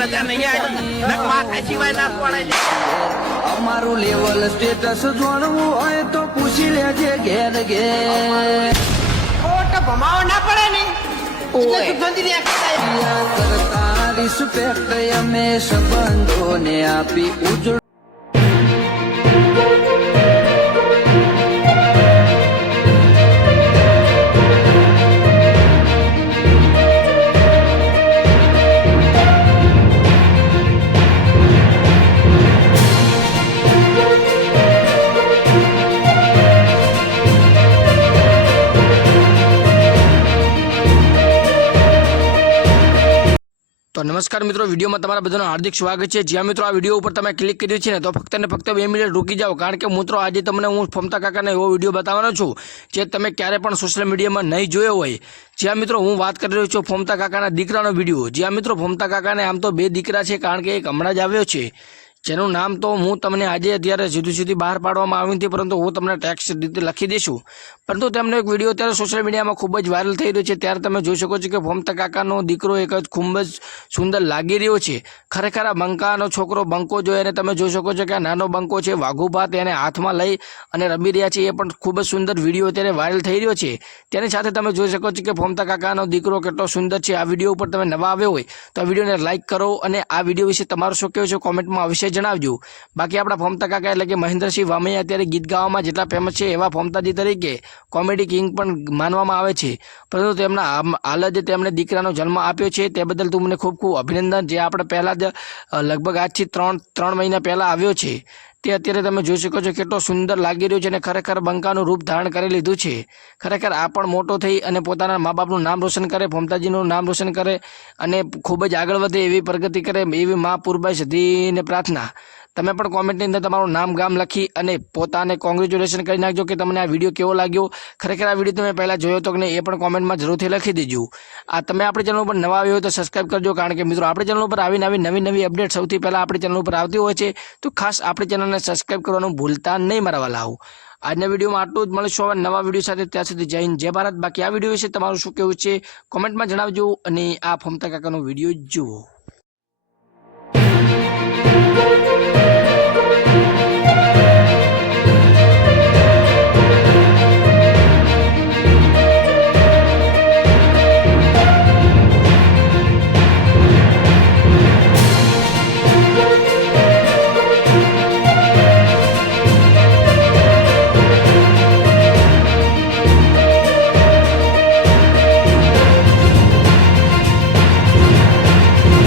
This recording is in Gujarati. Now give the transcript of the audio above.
રજા નહીં આવી નક માથા સિવાય ના પડાય અમારું લેવલ સ્ટેટસ જોડવું હોય તો પૂછી લેજે ઘેર ઘેર. ખોટ ભમાવો ના પડે ને. કરતા રિસ્પેક્ટ અમે સંબંધોને આપી ઉજળ તો નમસ્કાર મિત્રો, વિડીયોમાં તમારા બધાનું હાર્દિક સ્વાગત છે. જ્યાં મિત્રો આ વીડિયો ઉપર તમે ક્લિક કર્યું છે ને, તો ફક્ત ને ફક્ત બે મિનિટ રૂકી જાઓ, કારણ કે મિત્રો આજે તમને હું ફમતા કાકાને એવો વીડિયો બતાવવાનો છું, જે તમે ક્યારે પણ સોશિયલ મીડિયામાં નહીં જોયો હોય. જ્યાં મિત્રો હું વાત કરી રહ્યો છું ફોમતા કાકાના દીકરાનો વીડિયો. જ્યાં મિત્રો ફોમતા કાકાને આમ તો બે દીકરા છે, કારણ કે એક હમણાં જ આવ્યો છે. જેનું નામ તો હું તમને આજે અત્યારે સીધું સીધી બહાર પાડવામાં આવ્યું નથી, પરંતુ હું તમને ટેક્સ રીતે લખી દઈશું. પરંતુ તેમનો એક વીડિયો અત્યારે સોશિયલ મીડિયામાં ખૂબ જ વાયરલ થઈ રહ્યો છે. ત્યારે તમે જોઈ શકો છો કે ફોમતા કાકાનો દીકરો એક જ ખૂબ જ સુંદર લાગી રહ્યો છે. ખરેખર આ બંકાનો છોકરો બંકો જોઈએ અને તમે જોઈ શકો છો કે આ નાનો બંકો છે વાઘુભા તેને હાથમાં લઈ અને રમી રહ્યા છે. એ પણ ખૂબ જ સુંદર વીડિયો અત્યારે વાયરલ થઈ રહ્યો છે. તેની સાથે તમે જોઈ શકો છો કે ફોમતા કાકાનો દીકરો કેટલો સુંદર છે. આ વીડિયો ઉપર તમે નવા આવ્યો હોય તો આ વિડીયોને લાઇક કરો અને આ વીડિયો વિશે તમારું શું કહેવું છે કોમેન્ટમાં જણાવજો. બાકી આપણા ફોમતા કાકા એટલે કે મહેન્દ્રસિંહ વામૈયા અત્યારે ગીત ગાવામાં જેટલા ફેમસ છે એવા ફોમતાજી તરીકે કોમેડી કિંગ પણ માનવામાં આવે છે. પરંતુ તેમના હાલ જ તેમણે દીકરાનો જન્મ આપ્યો છે. તે બદલ તું મને ખૂબ ખૂબ અભિનંદન. જે આપણે પહેલાં જ લગભગ આજથી ત્રણ ત્રણ મહિના પહેલાં આવ્યો છે. તે અત્યારે તમે જોઈ શકો છો કેટલો સુંદર લાગી રહ્યો છે અને ખરેખર બંકાનું રૂપ ધારણ કરી લીધું છે. ખરેખર આ પણ મોટો થઈ અને પોતાના મા બાપનું નામ રોશન કરે ફોમતાજીનું નામ રોશન કરે અને ખૂબ જ આગળ વધે એવી પ્રગતિ કરે એવી મા પૂરબાઈ સધીને પ્રાર્થના. તમે પણ કોમેન્ટની અંદર તમારું નામ, ગામ લખી અને પોતાને કોંગ્રેચ્યુલેશન કરી નાખજો કે તમને આ વીડિયો કેવો લાગ્યો. ખરેખર આ વીડિયો તમે પહેલાં જોયો તો કે નહીં એ પણ કોમેન્ટમાં જરૂરથી લખી દેજો. આ તમે આપણી ચેનલ ઉપર નવા આવ્યો તો સબસ્ક્રાઇબ કરજો કારણ કે મિત્રો આપણી ચેનલ ઉપર આવીને આવી નવી નવી અપડેટ સૌથી પહેલાં આપણી ચેનલ ઉપર આવતી હોય છે તો ખાસ આપણી ચેનલને સબસ્ક્રાઇબ કરવાનું ભૂલતા નહીં મારવા વાલા આવું આજના વિડીયોમાં આટલું જ મળીશું હવે નવા વીડિયો સાથે ત્યાં સુધી જય હિન્દ, જય ભારત. બાકી આ વીડિયો વિશે તમારું શું કહેવું છે? કોમેન્ટમાં જણાવજો અને આ ફમતા કાકાનો વીડિયો જુઓ.